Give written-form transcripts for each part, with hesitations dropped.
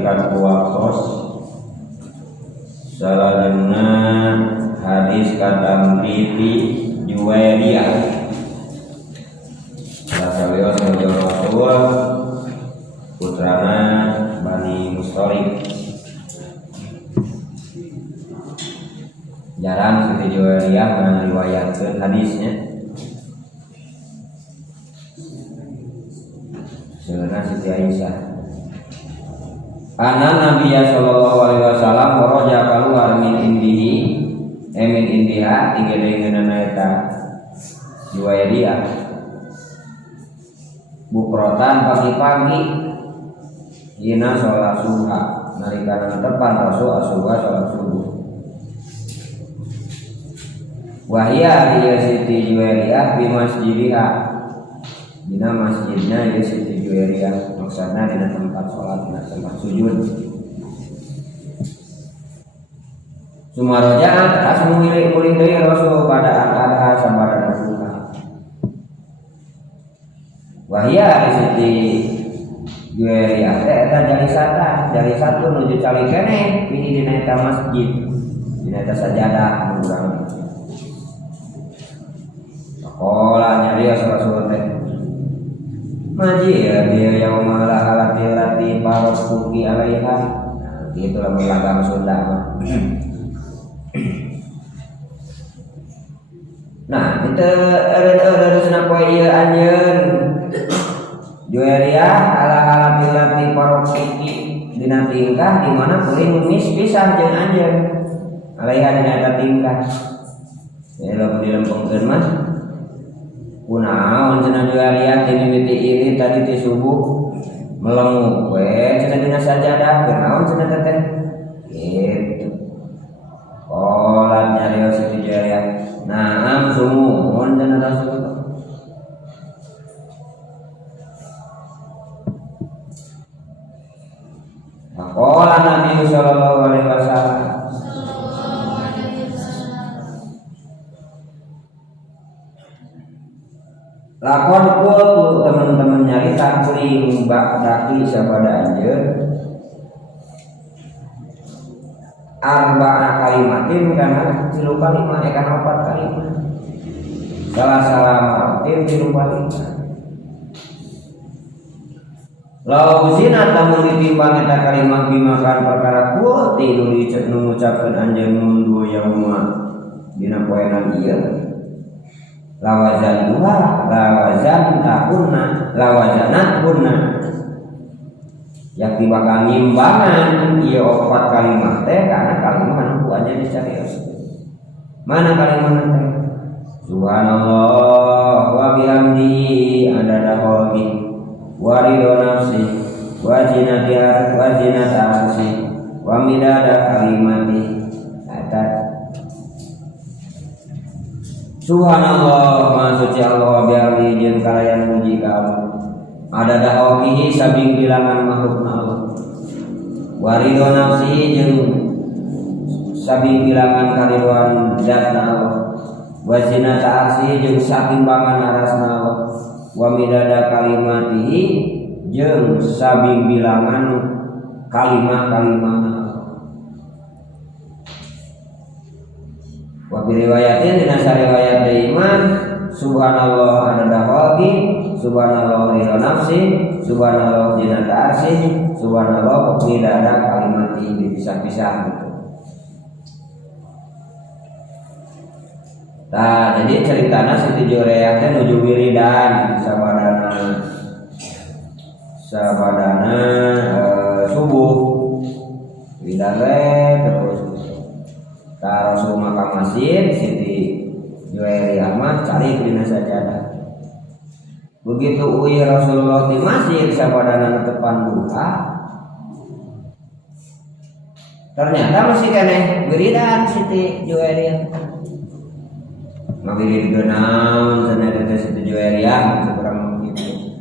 tingkat kuasos salahna hadis katam titi Juwairiyah Rasulullah Rasul putrana Bani Mustalik. Jarang Siti Juwairiyah meriwayatkan hadisnya. Sebenarnya Siti Aisyah. Karena Nabi sallallahu alaihi wasallam kharaja keluar min indihi min indiha tiga dengan eta Juwairiyah. Bukrotan pagi-pagi ina sholat subuh nalika depan Rasul asuba sholat subuh. Wahia hiya Siti Juwairiyah di masjidiha dina masjidnya ya Siti Juwairiyah maksudna dina tempat sholat dina tempat sujud. Sumaroja teras mulik deui Rasul pada ada sabaraha subuh. Wahia Siti Juwairiyah eta dari satu nuju cali keneh ini dina eta masjid dina eta sajadah urang. Sekolah nyarios Rasul teh maji ya dia yang malah alati paros kuki alaiha gitu lah melagam Sunda mah. Nah itu ada poe ieu anjeun Juwairiyah ala alati paros kuki dina tingkah di mana kuring numis pisan jeung anjeun alaiha dina eta tingkah. Ya lamun dilempengkeun mah kunaon cenah Juwairiyah tini mimiti ini tadi ti subuh melengu we cenah dina sajadah kunaon cenah teteh gitu. Qala nyarios Siti Juwairiyah naam sumuhun cenah Rasul. Qala Nabi sallallahu alaihi wasallam lakon kultu teman-teman nyarita kuring ba'daki sabada anjeun arba'a kalimatin kana 3 kalimat kana 4 kalimat salah maratin 3 kalimat lau zina tamun ditimbang eta kalimat bimakan perkara kulti nu ngucapkeun anjeun mundu yauma dina poenan ieu lawazanat kunna yakti bakal ngimbangan ieu 4 kalimat teh kana kalimat anu kuanya dicarios. Mana kalimat teh? Subhanallah wa bihamdihi adada khalqi wa ridha nafsi wa zinata arsi wa midada kalimati. Subhanallah maha suci Allah biarli jeung kalayan muji ka Allah ada dahokihi sabing bilangan makhlukna Allah wa ridho nafsihi jeung sabing bilangan kariduan zatna Allah wa zinata arsihi jeung satimbangan arasna Allah wa midada kalimatihi jeung sabing bilangan kalimah-kalimahna wa bi riwayatin dina sariwayat iman subhanallah adada khalqi subhanallah ridha nafsi subhanallah zinata arsy subhanallah midada kalimati dipisah-pisah gitu. Nah jadi ceritana Siti Juwairiyah teh nuju wiridan sabadana subuh wiridan terus ka Rasul maka masjid Siti Juwairiyah mah cari dina sajadah. Begitu uwi Rasulullah di masjid sabadana tepan duha ternyata masih keneh wiridan Siti Juwairiyah. Mawirid genaun cenah teh Siti Juwairiyah kurang gitu.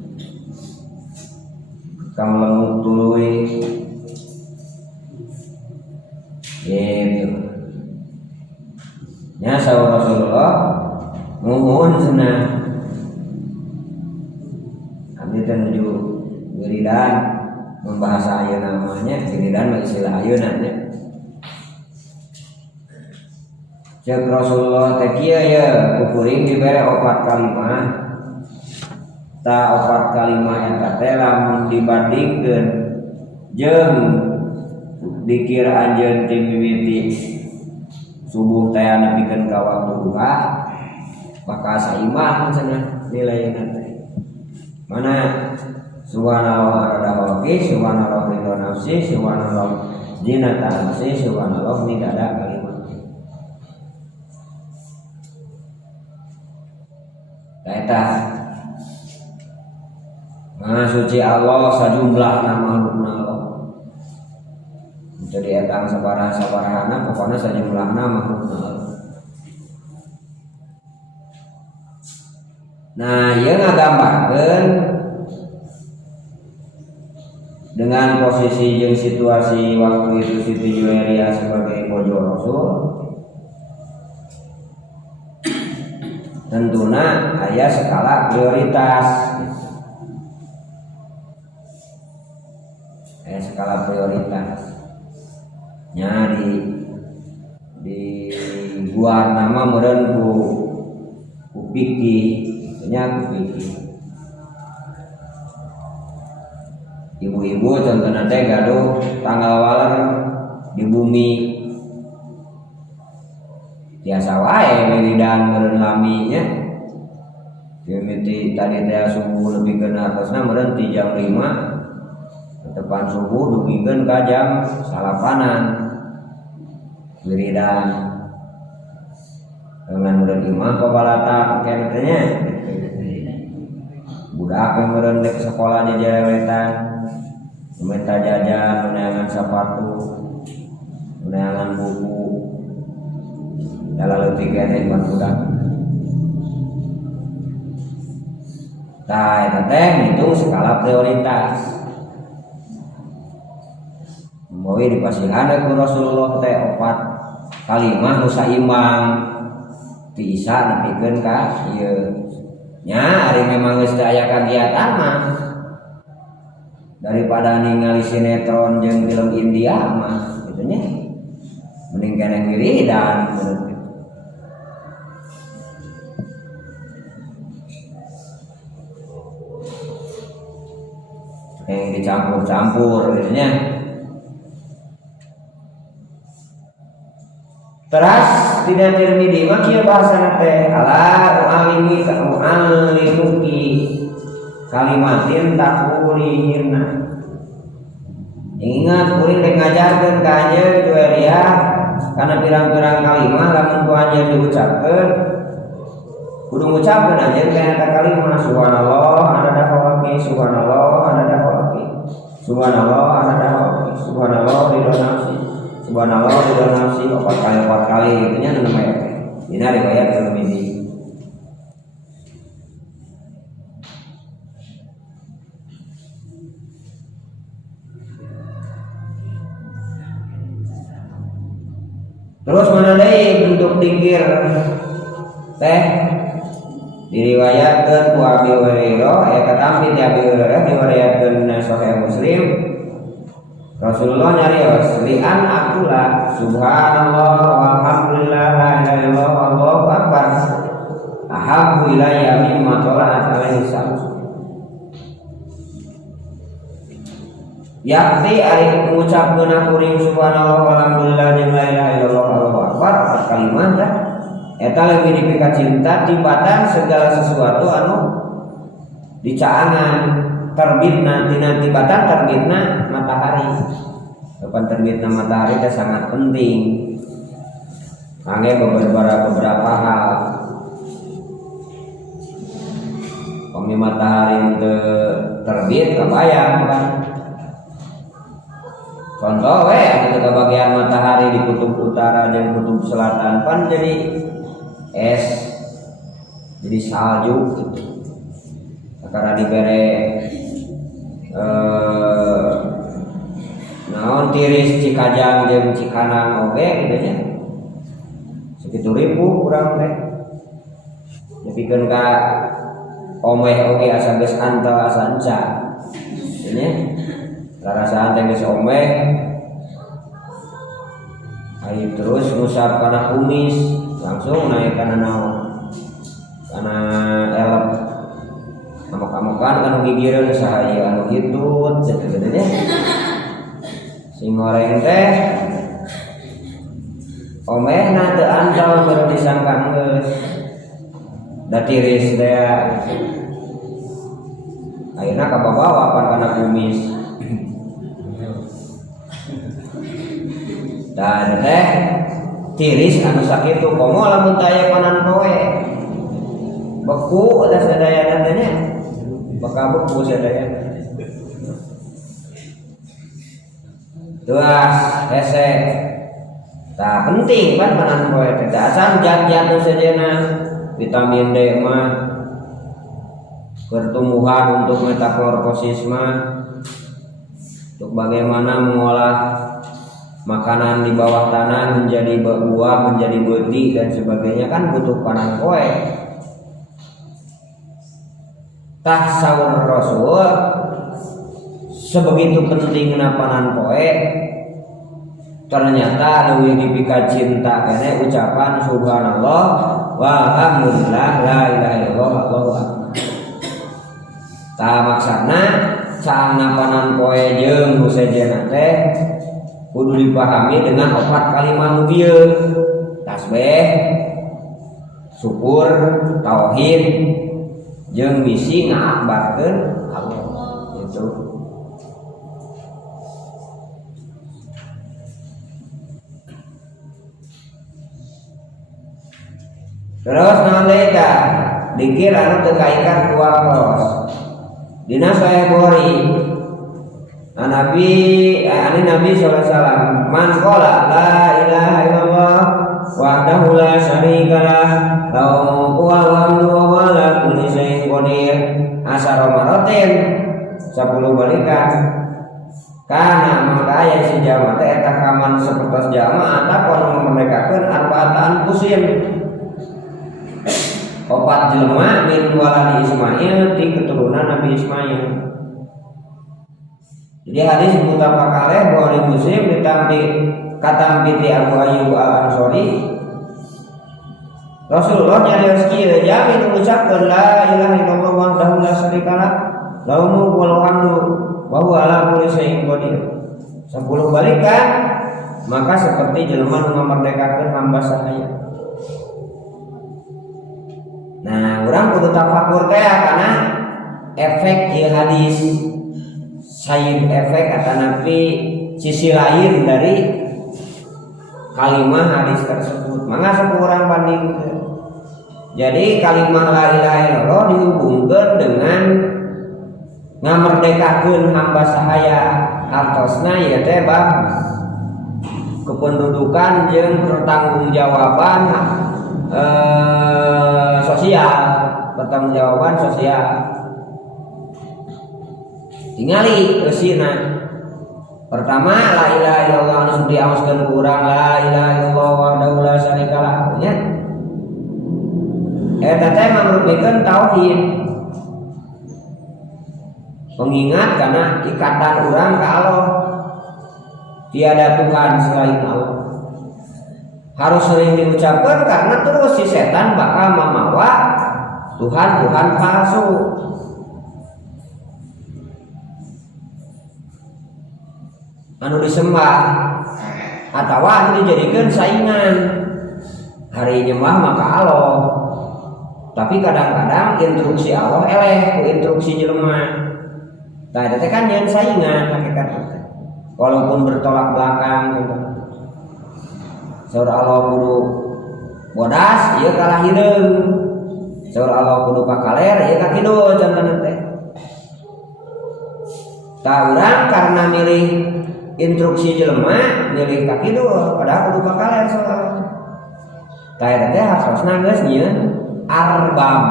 Kamu lenguk tuluy gitu. Nya saur Rasulullah muhun cenah. Abdi teh nuju wiridan membahasa ayeuna namanya giliran istilah ayeuna nya. Cek Rasulullah teh kieu ya kuring dibere opat kalimah. Ta opat kalimah eta teh lamun dibandingkeun jeung dikir anjeun ti mimiti subuh teh nepikeun ka waktu duha maka saimbang cenah nilaina teh. Mana subhanallah arada waqi, subhanallah ridho nafsi, subhanallah zinata nafsi, subhanallah midada kalimat. Eta Maha suci Allah sajumlah makhlukna Allah. Jadi etang sabaraha-sabarahana pokona sajumlahna makhlukna Allah. Nah, ieu ngagambarkeun dengan posisi jeung situasi waktu itu Siti Juwairiyah sebagai bojo Rasul. Tentuna aya skala prioritas. Skala prioritas. Nya di luar nama meureun ku fikih ibu-ibu contohnya teh gaduh tanggal waler di bumi biasa wae wiridan meureun lami nya mimiti tadi teh subuh lebih ke atasna meureun ti jam 5 tepan subuh dugikeun ka jam 8 wiridan dengan meureun imah pabalata kene teh nya budak yang meureun dek sekolah di jarewetan minta jajan, meneangan sepatu, meneangan buku, dalam leutik kene buat budak. Tah eta teh ngitung skala prioritas. Mowi dipasihan ku Rasulullah teh opat kalimah nu saimbang ti Isa nepikeun ka ieu. Nya ari memang geus teu aya kagiatan mah daripada ningali sinetron jeung film India mah kitu nya mending keneh wiridan menurut kitu. Yang dicampur-campur kitu nya. Teras tidak Tirmidzi mah kieu bahasana teh ala muallimuki kalimatin taqulihinna. Ingat kuring rek ngajarkeun ka anjeun Juwairiyah kana pirang-pirang kalimah lamun ku anjeun diucapkeun kudu ngucapkeun anjeun kana eta kalimah subhanallah adada waqi, subhanallah adada waqi, subhanallah adada waqi, subhanallah ridho nafsi, subhanallah ridho nafsi opat kali gitu nya namanya. Ini riwayat Tirmidzi. Terus mana deui bentuk dikir teh diriwayatkeun ku Abi Hurairah katampi ti Abi Hurairah diriwayatkeun Sahih Muslim. Rasulullah nyarios li'an akulah subhanallah walhamdulillah la ilaha illallah wallahu akbar ahabbu ilayya mimma tala'at alaihi syams. Yakti ari ngucapkeun kuring subhanallah walhamdulillah jeung la ilaha illallah wallahu akbar kalimah teh eta leuwih dipika cinta tibatan segala sesuatu anu dicaangan terbitna tina tibatan terbitna matahari. Kapan terbitna matahari teh sangat penting. Kangge beberapa hal. Pami matahari teu terbit kabayang kan. Contoh we ketika bagian matahari di kutub utara dan kutub selatan pan jadi es, jadi salju gitu. Karena dibere naon tiris Cikajang jeung Cikanang oge gitu nya. Sekitu ribu kurang teh. Nepikeun ka omeh oge asa geus antel asa enca. Nya Rarasaan teh geus omeh. Ari terus ngusap kana kumis, langsung naik kana naon? Kana elep. Amok-amokan anu gigireun saha ieu anu hitut cenah teh. Sing goreng teh omehna teu antol baru disangka geus. Da tiris teh. Ayeuna kabawa pan kana kumis. Dan teh tiris anu sakitu komo lamun taya panan poe. Beku da sadayana teh nya. Baka beku sadayana. Tuas hese. Tah penting kan panan poe teh. Dasar zat-zat nu sejenna vitamin D mah pertumbuhan untuk metamorfosis mah untuk bagaimana mengolah makanan di bawah tanah menjadi buah, menjadi beuti dan sebagainya kan butuh panan poe. Tah saur Rasul sebegitu pentingna panan poe ternyata leuwih dipika cinta kene ucapan subhanallah walhamdulillah la ilaha illallah Allahu akbar. Tah maksudna saana panan poe jeung sejenna teh kudu dipahami dengan 4 kalimat nu ieu. Tasbih, syukur, tauhid, jeung misi ngakbarkeun Allah. Itu. Terus naon deui tah? Dikir anu teu kaikan ku waktos. Dina Sahih Bukhari Nabi sallallahu alaihi wasallam man qala la ilaha illallah wahdahu la syarikalah lahu mulkul wa ala kulli syai'in qadir asara maratin 10 balikan kana mangka aya si jama teh eta kaman sapertos jama ataupun memerdekakeun arba'atan kusin 4 jelema min waladi Ismail ti keturunan Nabi Ismail. Jadi hadis muttafaq alaih Bukhari Muslim ditampi katampi Abu Ayyub Al-Ansori. Rasulullah nyarios kieu jami mengucapkeun la ilaha illallah wahdahu la syarikalah lahu mulku wa hamdu wa huwa ala kulli syai'in qadir. 10 balikan maka seperti jelema nu memerdekakeun hamba sahaya. Nah, urang kudu tafakur teh karena efek ieu hadis side efek atau napi sisi lain dari kalimat hadis tersebut. Mangga sakurang bandingkeun. Jadi kalimat la ilaha illallah dihubungkeun dengan ngamerdekakeun hamba sahaya artosna ieu teh bab kependudukan jeung pertanggungjawaban sosial, pertanggungjawaban sosial. Tingali eusina. Pertama la ilaha illallah anu diaoskeun ku urang la ilaha illallah wahdahu la syarikalah nya. Eta teh mangrupikeun tauhid. Pengingat karena ikatan urang ka Allah. Tiada Tuhan selain Allah. Harus sering diucapkan karena terus si setan bakal memawa Tuhan-Tuhan palsu. Anu disembah atau anu dijadikan saingan. Hari nyembah maka Allah. Tapi kadang-kadang instruksi Allah eleh ku instruksi jelema. Tah eta kan yang saingan hakikatna. Walaupun bertolak belakang gitu. Saur Allah kudu bodas ieu kalah hideung. Saur Allah kudu pakaler ieu ka kidul contohna teh. Tah urang karena milih instruksi jelema milih ka kidul padahal kudu pakaler saur. Tah eta teh hartosna geus nyieun arbab.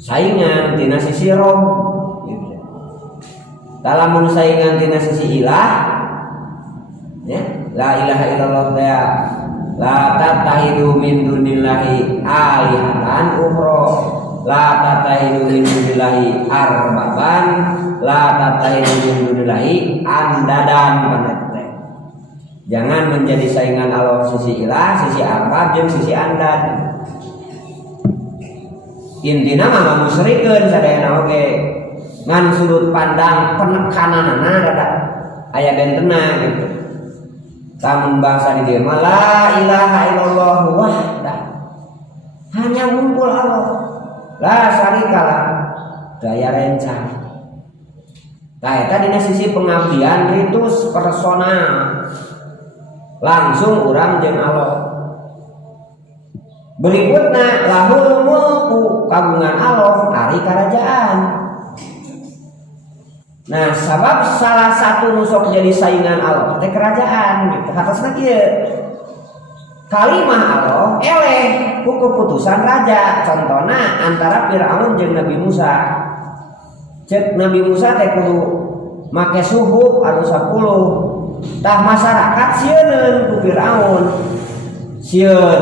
Saingan tina sisi roh. Lamun saingan tina sisi ilah ya la ilaha illallah ya la tattahidu min dunillahi alihatan ukhra la tattahidu min dunillahi dunillahi arbaban la tattakhidhu min dunillahi andadan panete. Jangan menjadi saingan Allah sisi ilah, sisi arbab jeung sisi andad. Intina mah musyrikeun sadayana oge. Ngan sudut pandang penekananana rada aya bentena gitu. Lamun bahasa di dieu mah la ilaha illallah wahdah. Hanya ngumpul Allah. La syarikalah. Daya rencana. Nah, eta dina sisi pengabdian ritus personal. Langsung urang jeung Allah. Berikutna lahul mulku kagungan Allah ari karajaan. Nah, sabab salah satu nusok jadi saingan Allah teh kerajaan gitu. Hatasna kieu. Kalimah Allah eleh ku keputusan raja. Contona antara Firaun jeung Nabi Musa. Cek Nabi Musa teh kudu make suhuk anu 10. Tah masyarakat sieun ku Firaun. Sieun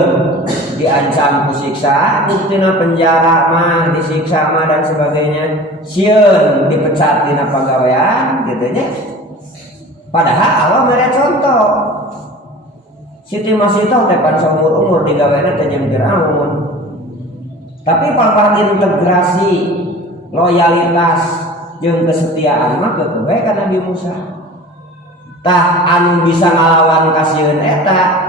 diancam ku siksa, buktina penjara mah, disiksa mah dan sebagainya. Sieun dipecat dina pagawean gitu nya. Padahal Allah mere contoh. Siti Masitoh teh pan saumur-umur digaweana teh jeung Firaun. Tapi palpah integrasi, loyalitas jeung kesetiaan mah kewe ka Nabi Musa. Tah anu bisa ngalawan kasieun eta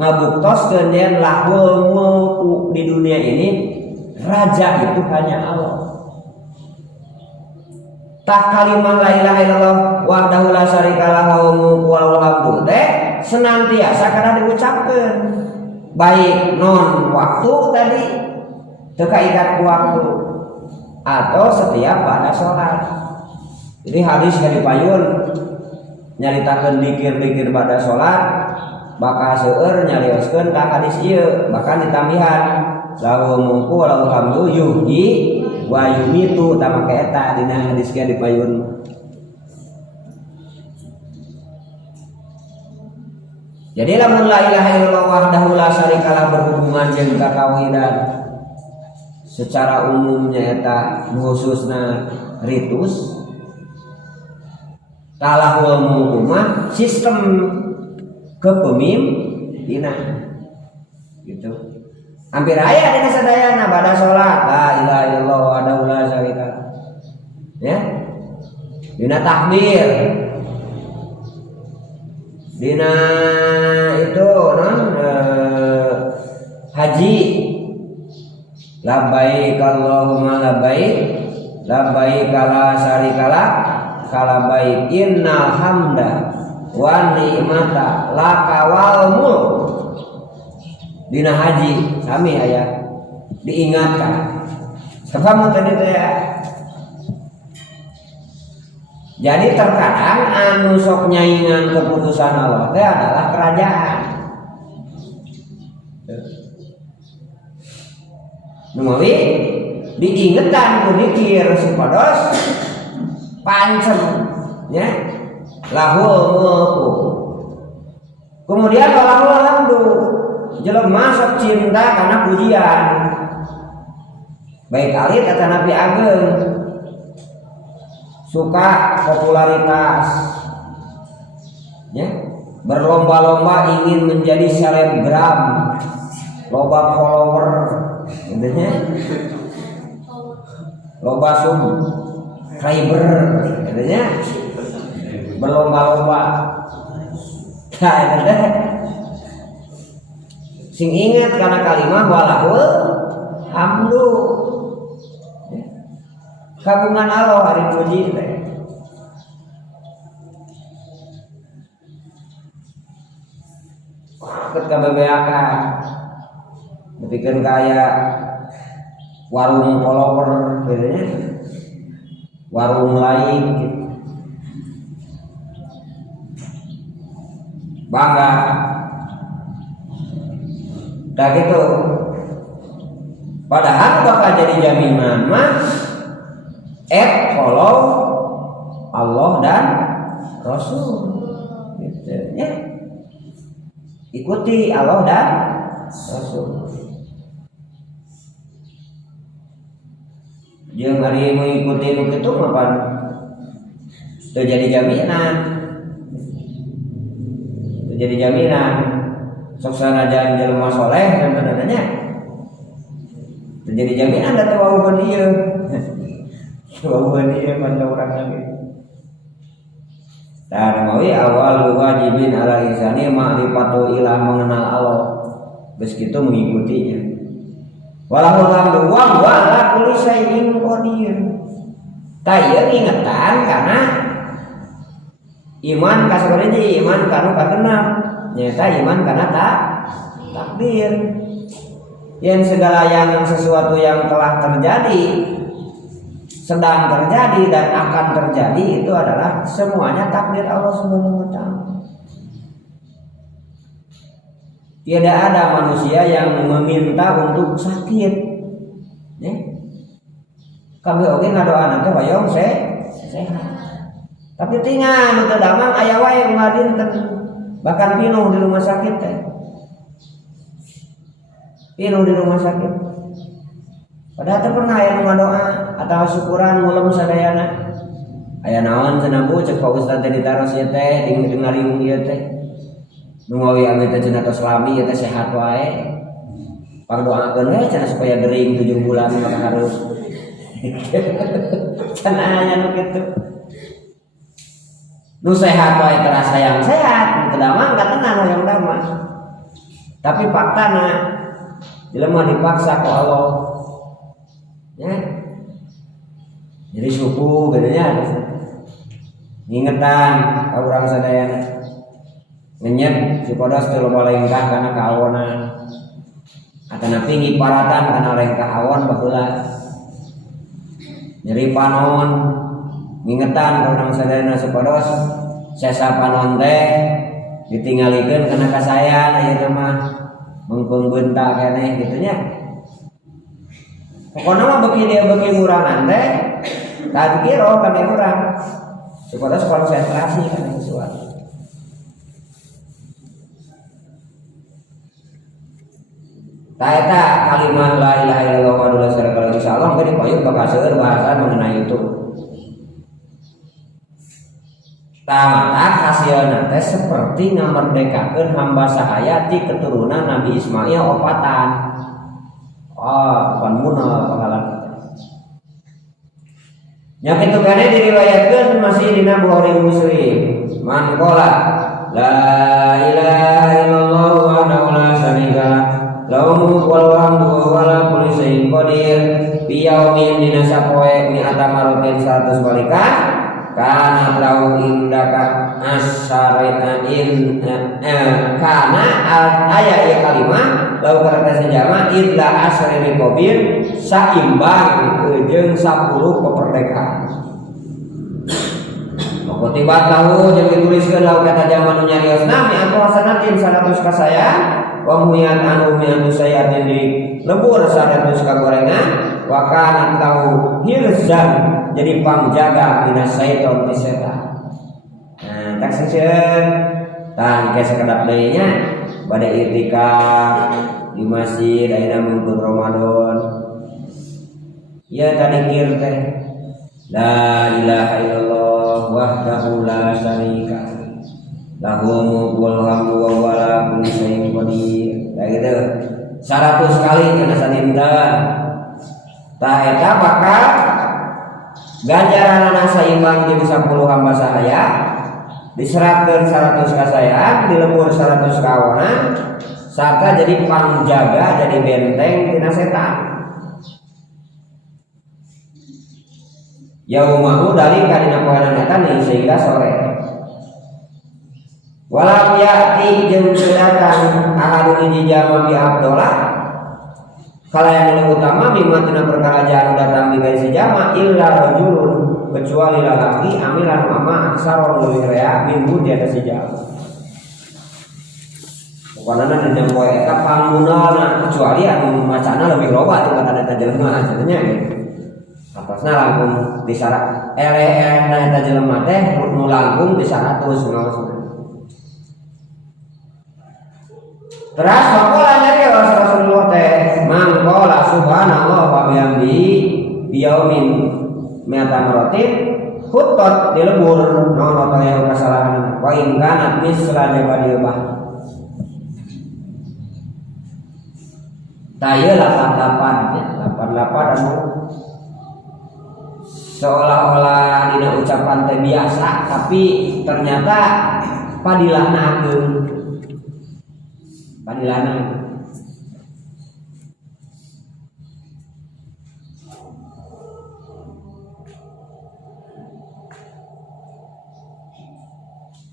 ngabuktoskeun yen lahul mulku di dunia ini raja itu hanya Allah. Tah kalimah la ilaha illallah wahdahu la syarika lahu wal hamdu teh senantiasa kana diucapkeun baik non waktu tadi teu kaidat ku waktu atau setiap pada sholat. Jadi hadis dari payun nyaritakeun dikir-dikir pada sholat bakal seueur nyarioskeun ka hadis ieu, bahkan ditambihan lahu mulku walahu hamdu yuhyi wa yumitu tah make eta dina hadis ge dipayun. Jadi lamun la ilaha illallah wahdahu la syarikalah berhubungan jeung katauhidan secara umumnya eta khususna ritus. Talahul mulku mah sistem kepemimpinan gitu. Hampir aya dina sadayana pada salat la ilaha illallah wahdahu la syarikalah. Ya. Dina takbir. Dina itu haji labbaik Allahumma labbaik labbaik la syarikalah kalabaik innal hamda wa ni'mata laka wal mulk. Dina haji sami aya diingatkan. Paham tadi teh ya? Jadi terkadang anu sok nyaingan keputusan Allah teh adalah kerajaan. Numawi diingetan ku dikir supados pancen ya lahul mulku. Kemudian lahul hamdu jelema sok cinta karena pujian. Baik alit kata Nabi Ageng suka popularitas ya, berlomba-lomba ingin menjadi selebgram, loba follower intinya loba subscriber intinya berlomba-lomba. Nah itu sing ingat karena kalimat walahul hamdu kagungan Allah hari puji teh. Ketika bebeakan bikin kayak warung follower gitu ya, warung lain gitu. Bangga dah gitu. Padahal bakal jadi jaminan mah follow Allah dan Rasul gitu ya. Ikuti Allah dan Rasul. jeung ari mengikuti nu kitu mah pan teu jadi jaminan. Teu jadi jaminan. Sok sanajan jelema soleh dan tadanya. Teu jadi jaminan da teu wawuhan ieu. Wawuhan ieu pan urang lagi. Tarmawi awal wajibin ala insani ma'rifatu ilah mengenal Allah. Geus kitu mengikutinya. Walahul hamdu wa ala kulli syai'in qadir. Taya ingetan karena iman ka sabaraha iman kanu katenang. Nyata iman karena takdir. Yang segala yang sesuatu yang telah terjadi, sedang terjadi dan akan terjadi itu adalah semuanya takdir Allah Subhanahu wa taala. Tidak ada manusia yang meminta untuk sakit. Ya. Kami oke ngadoan teh hoyong sehat. Tapi tinggal nu teu damang aya wae ngadin bahkan pinuh di rumah sakit teh. Pinuh di rumah sakit. Padahal teh pernah aya nu ngadoa atawa syukuran mulem sadayana. Aya naon cenah Bu cek Pak Ustaz teh ditaros ieu teh di ngariung ieu teh. Nu ngawi abdi teh cenah tos lami ieu teh sehat wae. Pangdoakeun we cenah supaya gering 7 bulan maka harus. Cenah aya nu kitu. Nu sehat wae terasa yang sehat, teu damang katenang hoyong damang. Tapi faktana jelema dipaksa ku Allah. Ya. Jadi suku gedenya ngingetan ka urang sadayana. Ngenyet si podos teu loba lengkah kana kaawona. Atana pinggi paratan kana lengkah awon baheula. Nyeri panon ngingetan ka urang sadayana si podos sesa panon teh ditinggalikeun kana kasayan ayeuna mah mengkeung beunta keneh kitu nya. Pokona mah beuki dia beuki ngurangan teh kadikiro kami urang. Si podos konsentrasi kana sesuatu. Taeta kalimah la ilaha illallah wa la syarika lahu insyaallah geus dipayung bakal seueur bahasan mengenai itu. Tamat hasilna teh seperti ngamerdekakeun hamba sahaya ti keturunan Nabi Ismail opatan. Bukan munal pahala. Nya kitu kene diriwayatkeun masih dina Bukhari Muslim. Man qala la ilaha illallah wa la syarika lahu wal hamdu wa la kulli syai'in qadir bi yaumin dina sapoe mi'ata marotin 100 balikan kana lau indaka asyari'in kana aya ieu kalimah lau karena sejama illa asyari qabir saimbang jeung 10 keperdekaan. Kotibat tahu yang dituliskeun lau kata zaman nu nyariosna mi'atu hasanatin 100 kasayang wa mu'yan anu mi'atu sayatin di lebur 100 kagorengan wa kana tahu hirzan jadi pangjaga dina syaiton ti setan. Nah, tak seueur tah geus sakedap deui nya bade itikaf di masjid ayeuna mungkin Ramadan. Ya tadi kir teh la ilaha illallah wahdahu la syarika lahu mulkul hamdu wa huwa ala kulli syai'in qadir. Kayak gitu 100 kali kana sadinten. Tah eta bakal ganjaranana saimbang jeung 10 hamba sahaya diseratkeun 100 kasayaan dilebur 100 kawonan sarta jadi pangjaga jadi benteng tina setan. Yaumahu dari kadina poenan eta nih sehingga sore. Walam ya'ti jeung teu datang ahadun hiji jalma bi abdullah kalayan anu utama mimma tina perkara anu datang di garis jama illa rajulun kecuali lalaki amilan mama aksar leuwih rea minggu di atas jalma. Pokona dina poe eta panggunana kecuali anu macana leuwih loba ti kata eta jelema cenanya gitu. Atasna langkung di syarat na eta jelema teh nu langkung di 100 ngaosna. Terus pokola nyarios Rasulullah teh mangkola subhanallah wa bihamdi biyaumin mi'ata marotin hutot dilebur naon aya kasalahan wa in kana misla jabadil bah taya lapan anu seolah-olah dina ucapan teh biasa tapi ternyata padilahnakeun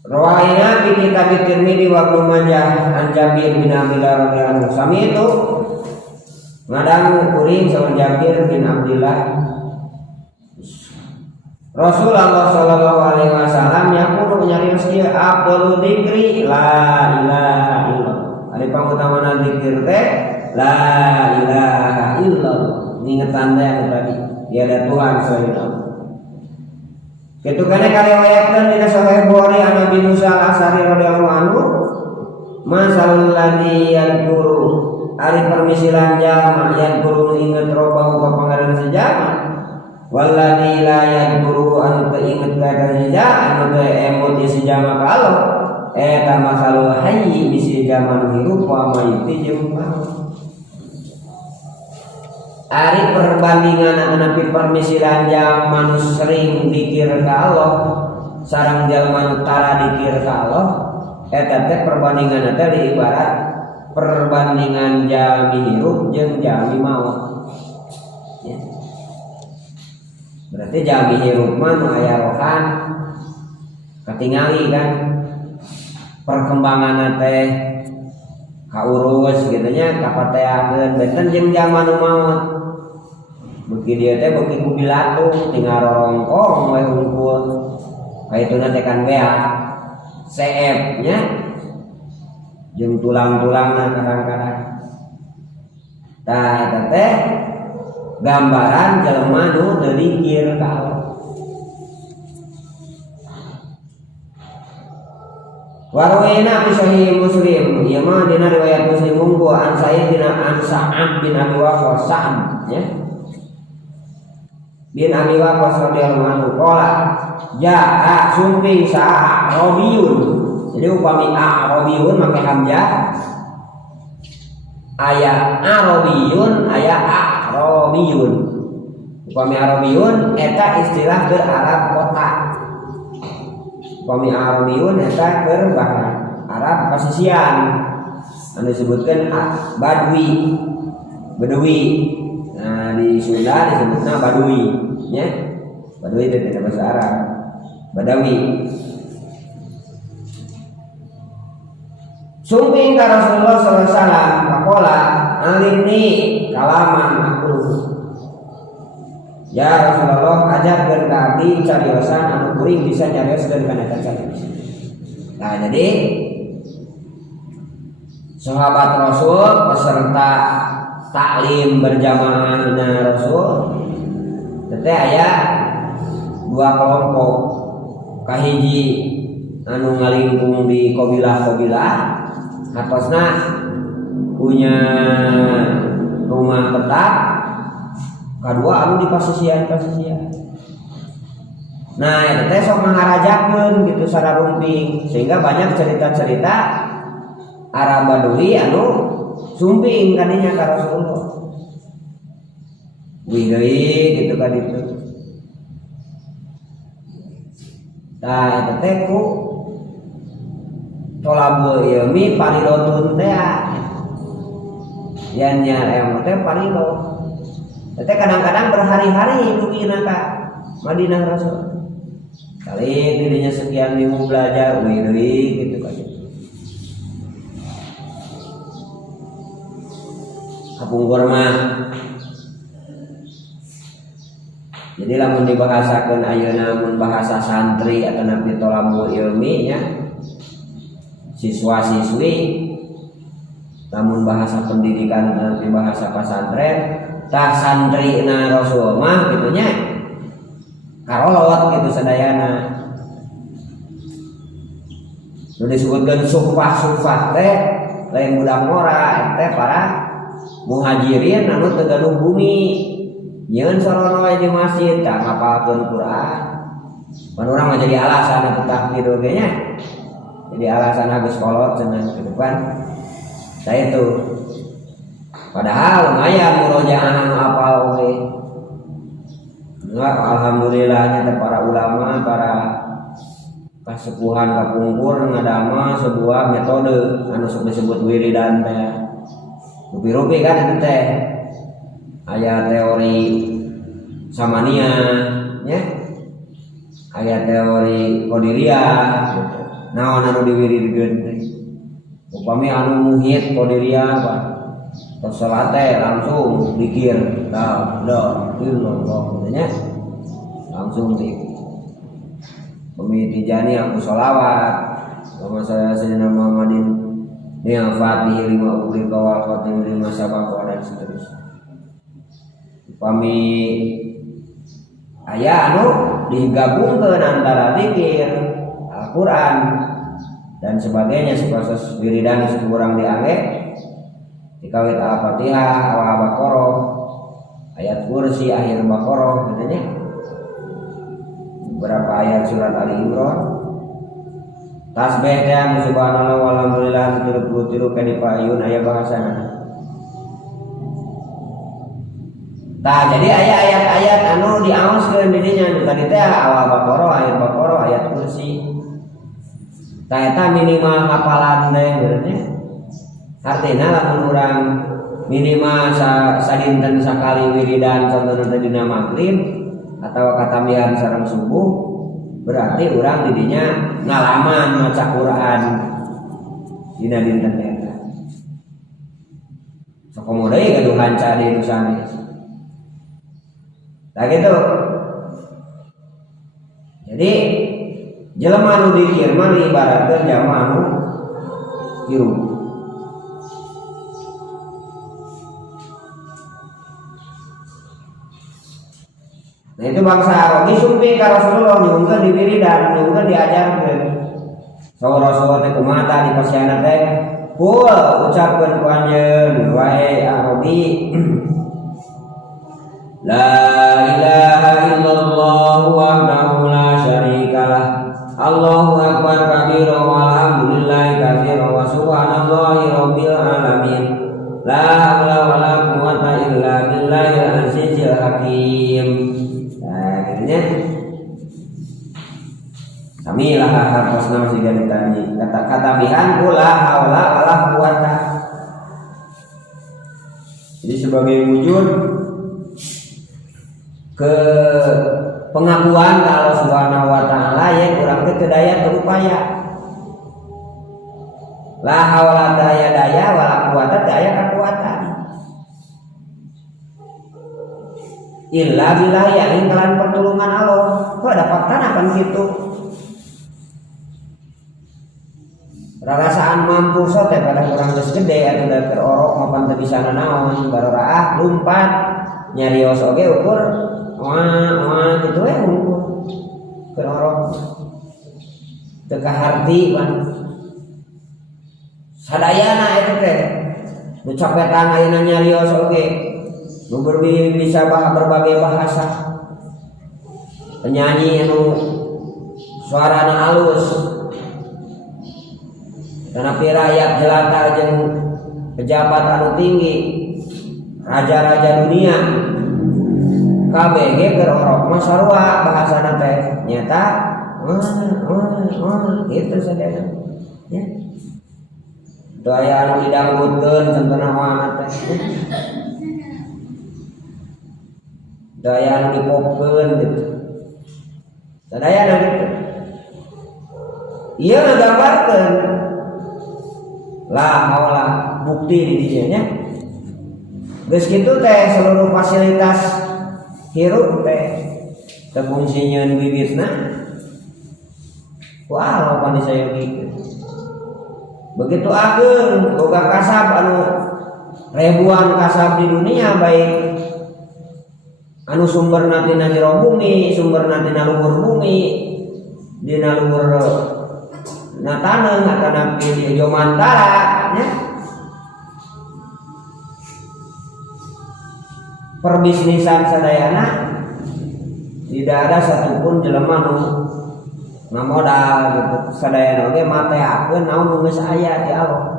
Rawaina bi kitab Tirmidzi wa Ibnu Majah an Jabir bin Abdullah radhiyallahu anhu sami itu ngadang kuring sama Jabir bin Abdullah Rasulullah sallallahu alaihi wasallam yaqulu nyarios ieu afdhalu dzikri la ilaha illallah. Ari pangutamana zikir teh la ilaha illallah. Ngingetan teh tadi tiada Tuhan selain Allah. Kitu kana kariwayatkeun dina Sahih Bukhari an Nabi Musa al-Asy'ari radhiyallahu anhu masalul ladzi yadhkuru ari permisilan jalma yadhkuru inget robbahu ka pangaran sejalma walladzi la yadhkuru anu teu inget ka sejalma anu teu emot di sejalma ka Allah eta masalul hayyi bisi zaman hirup wa mayyit jeung ari perbandingan anapi permisilan jalma nu sering dikir ka Allah sareng jalma nu tara dikir ka Allah eta teh perbandingan teh ibarat perbandingan jami hirup jeung jami maut ya. Berarti jami hirup mah nu aya rohan katingali kan perkembangan teh kaurus gitu nya kapateakeun benten jeung jama nu maut beuki dieu teh beuki ku bilatung tinggal rorongkong we hungkul kaituna teh kan beak CF nya jeung tulang-tulangna kadang-kadang tah eta teh gambaran jelema nu teu dikir ka Allah. Warwaina fi sahih Muslim, ieu mah dina riwayat Muslim unggul an Sayyidina an Sa'ad bin Abi Waqqas Sa'ad ya. Bin Abi Waqqas radhiyallahu anhu qala jaa sumping sa'a Arabiyun. Jadi upami Arabiyun make hamzah aya Arabiyun aya Arabiyun. Upami Arabiyun eta istilah ke Arab kota. Upami Arabiyun eta ke bahasa Arab pasisian. Anu disebutkeun Badui. Badui. Nah di Sunda disebutna Badui ya. Badui itu bahasa Arab. Badawi. Sumping ka Rasulullah sallallahu alaihi wasallam faqala alimni kalaman aku. Ya Rasulullah ajarkeun ka abdi cariosan anu kuring bisa nyarioskeun kana carios. Nah jadi sahabat Rasul peserta taklim berjamaahna Rasul teh aya dua kelompok kahiji anu ngalingkung di kabilah-kabilah atosna punya rumah tetap kedua anu di pasisian nah itu teh sok mangarajakeun gitu secara rumping sehingga banyak cerita-cerita Arab Badui anu sumping kadinya ka Rasulullah wih gitu kan itu nah itu teh ku tolabul ilmi parilotun teh yan yang teh parilo teh kadang-kadang berhari-hari dugina ka Madinah Rasul kali dirinya sekian minggu belajar wih gitu kan kapungkur mah jadi lamun dibahasakeun ayeuna mun bahasa santri atau nabi tolabul ilmi nya siswa-siswi namun bahasa pendidikan nanti bahasa pesantren tah santrina Rasul mah gitu nya karolot gitu sadayana nu disebutkeun sufah teh lain budak mora teh para muhajirin anu teu gaduh bumi nyeun sorono di masjid tak ngapalkeun Quran. Pan urang mah jadi alasan atuh takbir oge nya. Jadi alasan habis kolot cenah ke depan. Saya itu padahal lumayan murojaah anu apal oge. Alhamdulillahnya para ulama, para kasepuhan kapungkur ngadama sebuah metode anu disebut wiridan teh. Rupi-rupi kan itu teh. Aya teori samania nya. Aya teori qadiriyah gitu. Naon anu diwiridkeun teh. Upami anu muhit qadiriyah apa? Tos salat langsung zikir la ilaha illallah katanya. Langsung zikir. Pemi tijani aku sholawat. Sama saya Sayyidina Muhammadin yang Fatih 5 ukri kawal khatim 5 sabaq dan seterusnya. Upami aya anu digabungkeun antara zikir, Al-Qur'an dan sebagainya proses wiridan kurang diangge dikawit Al-Fatihah, Al-Baqarah, ayat kursi, akhir Baqarah katanya. Beberapa ayat surat Ali Imran. Tasbih teh subhanallah walhamdulillah 33 kali payun aya bahasana. Tah jadi aya ayat-ayat anu diaoskeun di dinya tadi teh awal Baqarah, akhir Baqarah, ayat kursi. Tah eta minimal hafalan teh berarti. Artina lamun urang minimal sadinten sakali wiridan contohna teh dina magrib atau katamihan sareng subuh berarti urang didinya ngalaman maca Quran dina dinten eta. Sakomo deui gaduhan ca di sanes. Nah gitu. Jadi jelema anu dikir mah ibaratkeun jalma anu hirup. Nah itu bangsa Arabi sumpi ka Rasulullah nyungkeun di wiridan, nyungkeun diajarkeun. Saur Rasulullah teh kumaha tah di pasiana teh? Kul ucapkeun ku anjeun wae Arabi. La ilaha illallah wahdahu la syarikalah. Allahu akbar kabira walhamdulillahi katsira wa subhanallahi rabbil alamin. La haula wala quwwata illa billahil azizzil hakim. Akhirnya kami lah hartosna masih ditanya kata-kata bihan kula haula wala quwwata. Jadi sebagai wujud ke pengakuan Allah Subhanahu wa taala yang urang teu daya berupaya. La haula daya wala quwwata daya kekuatan. Illa billah yang ingkalan pertolongan Allah. Kok dapatkan akan gitu. Rarasaan mampu sote pada kurang geus gede atuh da keur orok mapan teu bisa nanaon baroraah lumpat nyarios oge ukur wah gitu we ukur keur orok teu kaharti pan sadayana eta teh nu copetan ayeuna nyarios oge nu bisa berbagai bahasa penyanyi anu suarana halus tanapi rakyat jelata jeung pejabat anu tinggi raja-raja dunia kabeh ge keur orok mah sarua bahasana teh nyata gitu sadaya ya teu aya anu didangdutkeun contohna mana teh teu aya anu dipopkeun gitu sadayana gitu ieu ngagambarkeun lah maulah bukti di dinya geus kitu teh seluruh fasilitas hirup teh tepungsi nyeun bibitna wah pan disayokeun begitu ageung boga kasab anu ribuan kasab di dunia baik anu sumberna tina jero bumi sumberna tina luhur bumi dina luhur na taneuh atana di jomantara nya perbisnisan sadayana tidak ada satupun jelema nu modal gitu sadayana oge mateakeun naon nu geus aya ti Allah.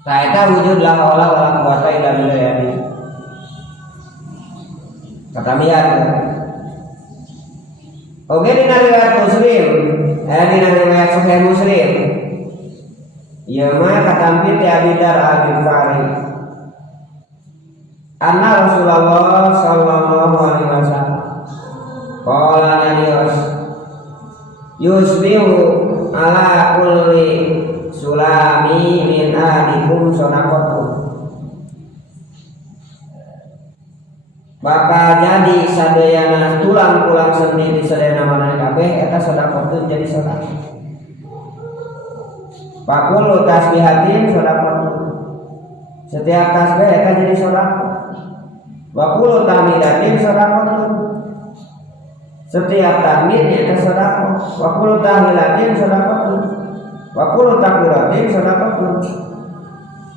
Tah eta wujud la haula wala quwata illa billah. Katamian oge dina riwayat Muslim, dina riwayat Sahih Muslim. Ieu mah katampi ti Abi Dzar Al-Ghifari. Anna Rasulullah sallallahu alaihi wasallam qala nabiyus yusbihu ala kulli sulami min ahadikum shadaqatun. Bakal jadi sadayana tulang-tulang sendi di sadayana maneh kabeh eta sedekah jadi sedekah. Pakul tasbihatin sedekah. Setiap tasbih eta jadi sedekah. Wakul tahmidatin sedekah. Setiap tahmid eta sedekah. Wakul tahmidatin sedekah. Wakul takbiratin sedekah.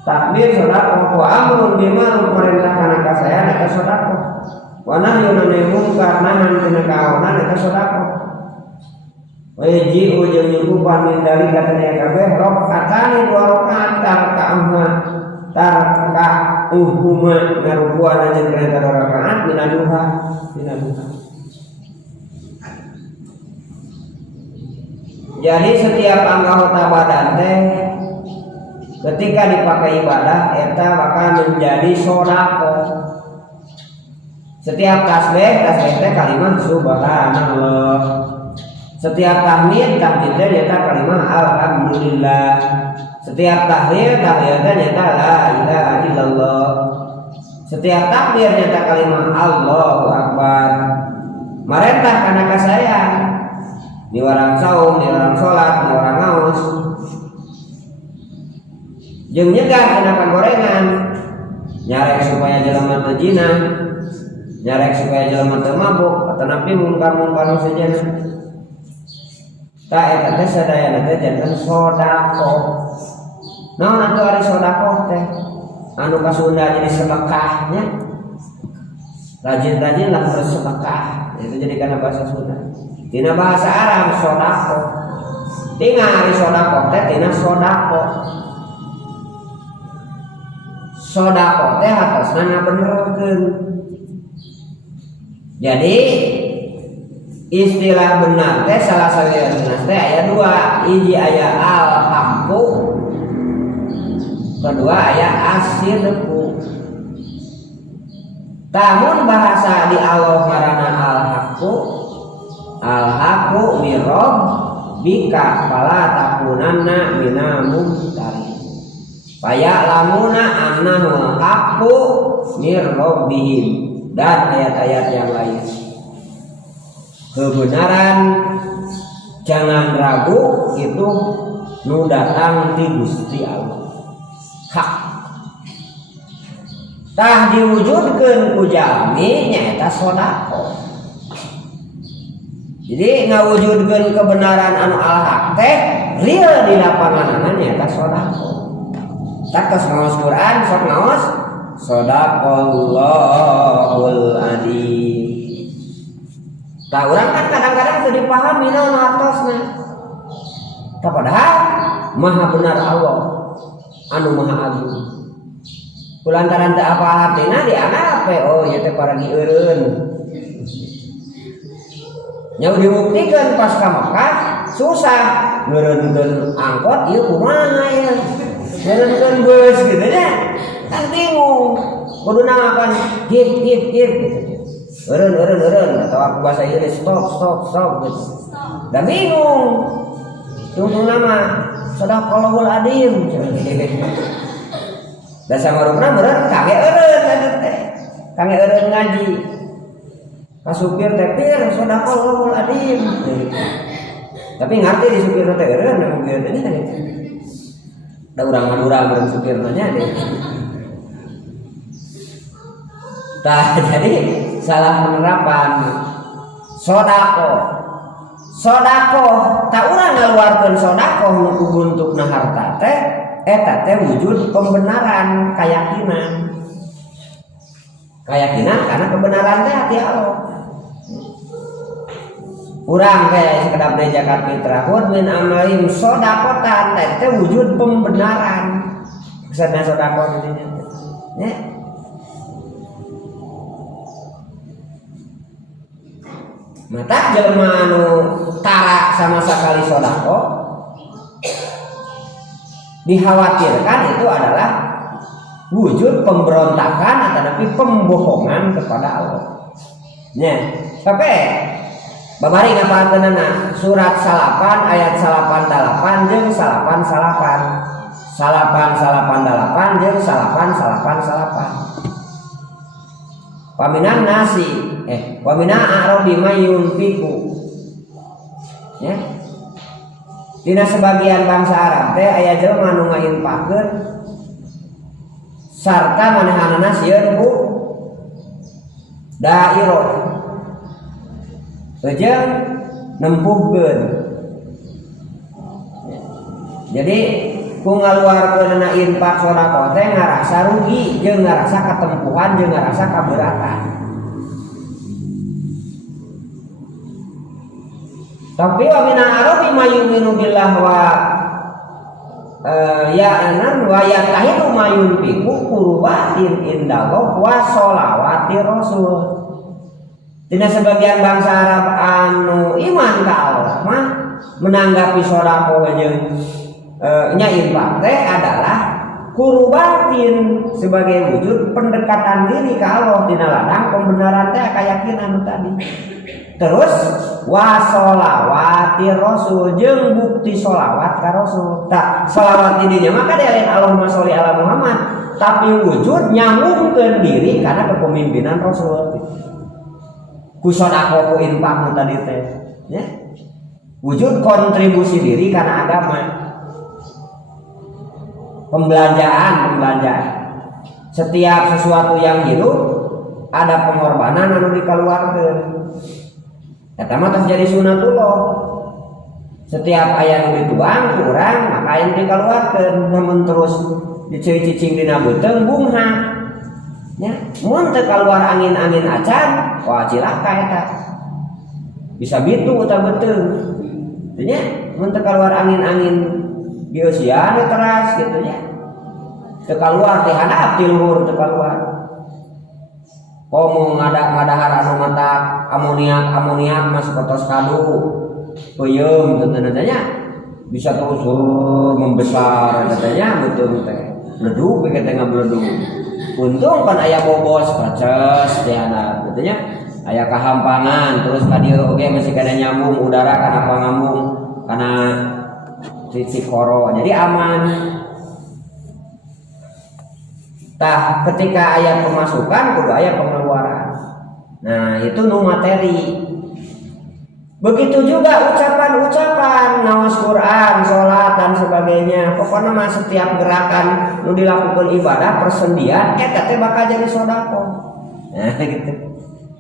Takbir sedekah wa amrun bil ma'ruf perintah kana kasayan eta sedekah. Wa nahyun 'anil munkar nahan tina kaonan eta sedekah. Wa yaji'u jeung nyukupan min dari katanya kabeh rakaatani dua rakaat tarka uhuma ngarukuan jeung kana dua rakaat dina duha. Jadi setiap anggota badan teh ketika dipakai ibadah eta bakal menjadi sedekah. Setiap tasbih teh kalimat subhanallah. Setiap tahmid teh nyata kalimat alhamdulillah. Setiap tahlil teh nyata la ilaha illallah. Setiap takbir nyata kalimat Allahu akbar. Marentah kana kasayang di warang saum, di warang salat, di warang ngaos. Jeung nyegah tina gorengan. Nyarek supaya jelema teu zina, nyarek supaya jelema teu mabuk, atanapi mungkar-mungkar saja. Ta eta teh sadayana teh janten sedekah. Naon atuh ari sedekah teh? Anu kasunda jadi sedekahnya. Rajin-rajin lah bersedekah. Itu jadi kana bahasa Sunda. Tina bahasa Arab sedekah. Tinggal ari sedekah teh tina sedekah. Sedekah teh atasna ngabenerkeun. Jadi istilah benar teh salah satunya teh aya dua, hiji aya al-haqqu, kedua aya as-sidqu. Tamun bahasa di Allah karana al-haqqu min rabbika fala takunanna minal mumtarin. Faya lamuna annahu haqqu min rabbihim dan ayat-ayat yang lain. Kebenaran jangan ragu itu nu datang ti Gusti Allah. Hak. Tah diwujudkeun ku jalmi nyaeta sedekah. Jadi ngawujudkeun kebenaran anu al-haq teh real di lapanganna nyaeta sedekah. Tak tos ngaos Quran sok ngaos sadaqallahul adzim. Tah urang kan kadang-kadang teu dipahami naon artosna. Tah padahal maha benar Allah anu maha agung. Kulantaran teu apa artina dianape oh ieu teh paragi eureun. Nya dibuktikan pas ka Makkah susah ngeureunkeun angkot ieu kumaha ya. Ngeureunkeun beus kitu nya. Kan bingung. Kuduna ngapan gip gitu. Eureun atau aku bahasa Inggris stop gitu. Dan bingung. Tunggu nama sadaqallahul adzim. Da samarupna meureun kage eureun teh. Kage eureun ngaji. Ka supir teh pir sadaqallahul adzim. Tapi ngarti di supir teh eureun da mobil teh nya. Da urang madura meureun supirna nya deh. Tah jadi salah penerapan sedekah tak urang ngaluarkeun sedekah nu kubuntukna harta teh eta teh wujud pembenaran keyakinan karena kebenaran teh hati Allah. Urang kayak sekedap dari zakat fitrah min amalim sodakotan teh wujud pembenaran kesana sodakot ini ya. Mata jelema anu tara sama sekali sodako dikhawatirkan itu adalah wujud pemberontakan atau tapi pembohongan kepada Allah. Nya, sampai babari ngapalkeunana surat salapan ayat 88 jeung 88 jeung 88. Paminan nasi pamina a'rabi mayun fiku. Ya. Dina sebagian bangsa Arab teh aya jelema nu ngainpakeun sarta manehanana sieun ku dairah jeung nempuhkeun. Jadi ku ngaluarkeunna infak sedekah teh ngarasa rugi jeung ngarasa katempuhan jeung ngarasa kabeuratan. Tapi wa min arabi mayuminu billah wa ya'nan wa yatahidu mayunfiqu qurbatin indallah wa sholawati rasul. Dina sebagian bangsa Arab anu iman ka Allah mah menanggapi sedekah jeung nya infak teh adalah qurbatin sebagai wujud pendekatan diri ka Allah dina ladang pembenaran teh keyakinan tadi. Terus wasolawati rasul jeung bukti sholawat ka rasul. Tak sholawat didinya maka dialin Allahumma sholli ala Muhammad, tapi wujud nyambungkeun diri karena kepemimpinan rasul. Ku sedekah ku infak tadi teh, ya. Wujud kontribusi diri karena agama. Pembelanjaan. Setiap sesuatu yang hidup ada pengorbanan anu dikeluarkeun. Eta mah tos jadi sunatullah. Setiap aya nu dituang kurang maka aya dikeluarkeun, namun terus dicicing dina beuteung bungha. Ya, mun teu kaluar angin-angin acan, wah cilaka eta. Bisa bitu uta beuteung. Teu nya, mun teu kaluar angin-angin bieusian teras gitu nya. Teu kaluar teh handap ti luhur teu kaluar. Komo ngadahar anu matak amoniak masuk kotos kadu peuyeum katanya bisa terus membesar katanya betul teh bledug we teh ngabledug untung kan aya bobos kaces teh anak katanya aya kahampangan terus ka dieu oge masih kana nyambung udara kana pangambung kana titik koro jadi aman. Tah ketika aya pemasukan kudu aya pengeluaran. Nah, itu nu materi. Begitu juga ucapan-ucapan nawas Quran, salat dan sebagainya. Pokoknya mah setiap gerakan nu dilakukan ibadah persendian eta teh bakal jadi sedekah. Nah, gitu.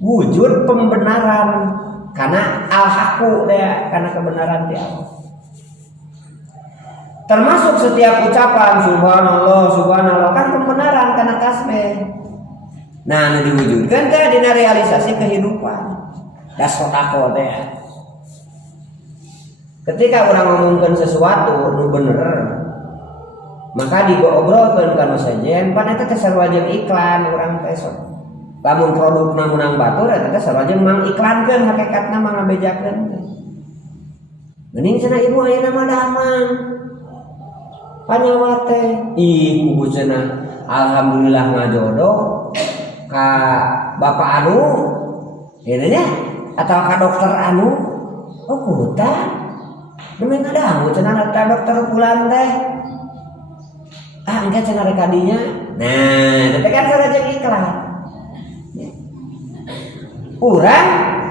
Wujud pembenaran karena al-haqu teh karena kebenaran ti Allah. Termasuk setiap ucapan subhanallah kan pembenaran karena tasbih. Nah, nu diwujudkan teh dina realisasi kehidupan. Da sedekah teh. Ketika orang ngomongkeun sesuatu nu bener, maka diobrolkeun kana sajen, pan eta teh sarua jeung iklan urang teh sok. Lamun produkna menang batur eta teh sarua jeung mangiklankeun hakikatna mangabejakeun teh. Geuning cenah ibu ayeuna mah damang. Panyawa teh ih kudu cenah alhamdulillah ngajodoh ka bapak anu ieu nya atau ka dokter anu oh kudu memang ada cenah ka dokter pulang teh engke cenah rek kadinya nah teh kan salah jeung iklan urang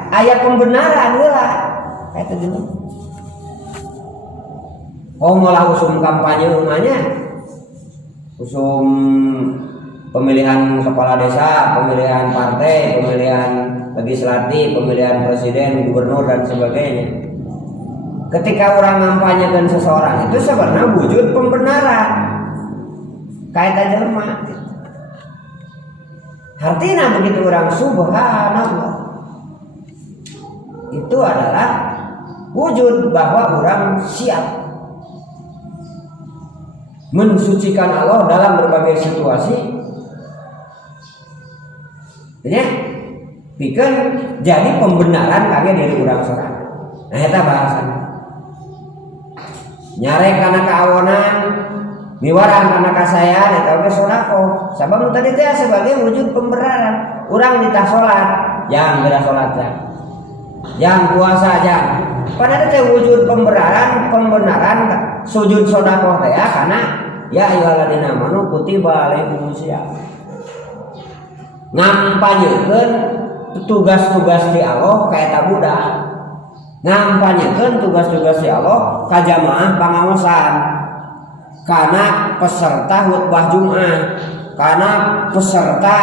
aya pembenaran heula eta jeung malah usum kampanye umumnya, usum pemilihan kepala desa, pemilihan partai, pemilihan legislatif, pemilihan presiden, gubernur dan sebagainya. Ketika orang ngampanyekan seseorang itu sebenarnya wujud pembenaran. kaitan jelema. Artinya begitu orang subhanallah itu adalah wujud bahwa orang siap mensucikan Allah dalam berbagai situasi. Ya, bikin jadi pembenaran kagak dari orang sorangan. Nah, eta bahasan. Nyarek kana kaawonan, miwaran kana kasayan eta oge sodako. Sabab tadi teh sebagai wujud pembenaran. Urang ditah salat, yang geura salat jang. Yang puasa jang. Padahal teh wujud pembenaran sujud sodako teh ya kana ya ayyuhalladzina amanu kutiba alaikumusiyam. Ngampanyekeun tugas-tugas di Allah kaeta budak. Ngampanyekeun tugas-tugas di Allah ka jamaah pangaosan. Kana peserta khutbah Jumat, kana peserta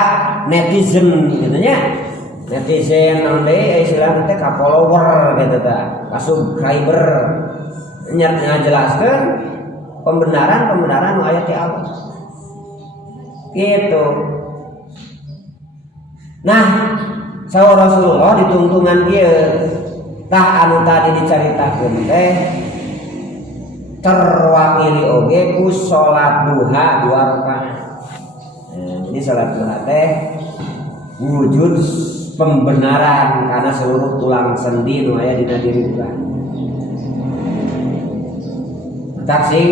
netizen gitu nya. Netizen naon deui istilahna teh ka follower gitu tah, ka subscriber. Nya ngajelaskeun pembenaran nu aya ti Allah. Gitu. Nah, sawa Rasulullah ditungtungan kieu tah anu tadi dicaritakeun teh terwakili oge ku salat duha 2 rakaat. Jadi salat duha teh wujud pembenaran karena seluruh tulang sendi nu aya dina diri urang. Tak sing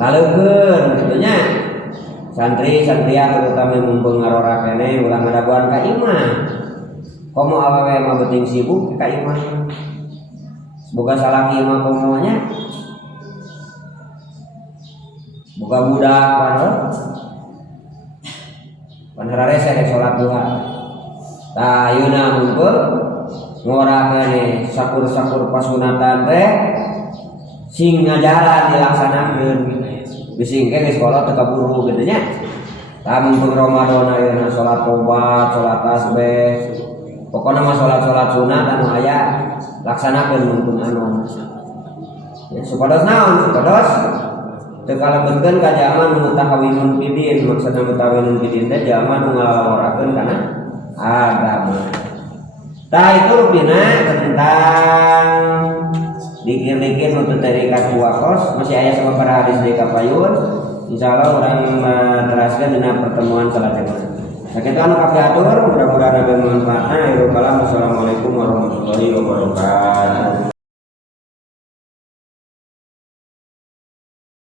laleukeun kitu nya. Santri-santrian terutama mumpung ngarora kene ulah ngadaguan ka imah. Komo awewe mah beuting sibuk ka imah. Boga salaki mah komonya. Boga budak pan hararese rek salat duha. Tah ayeuna mumpul ngora kene sakur-sakur pasunatan teh sing ngajaran dilaksanakeun. Bising ke sekolah teu kaburu kitu nya. Tah mumpung Ramadan ayeuna salat tobat, salat tasbih. Pokona mah salat-salat sunat anu aya laksanakeun mumpung anu. Ya supados naon? Supados teu kalebetkeun ka jalma nu mutahawinun fidin. Maksudna mutahawinun fidin teh jalma nu ngalaworakeun kana agama. Tah itu rupina tentang dikir-dikir untuk dari kakuakos masih ayat sama para hadis dari kapayun. Insyaallah orang teraskan dengan pertemuan salat jemaah. Sakitu anu kafi atur mudah-mudahan ada manfaatna. Assalamualaikum warahmatullahi wabarakatuh.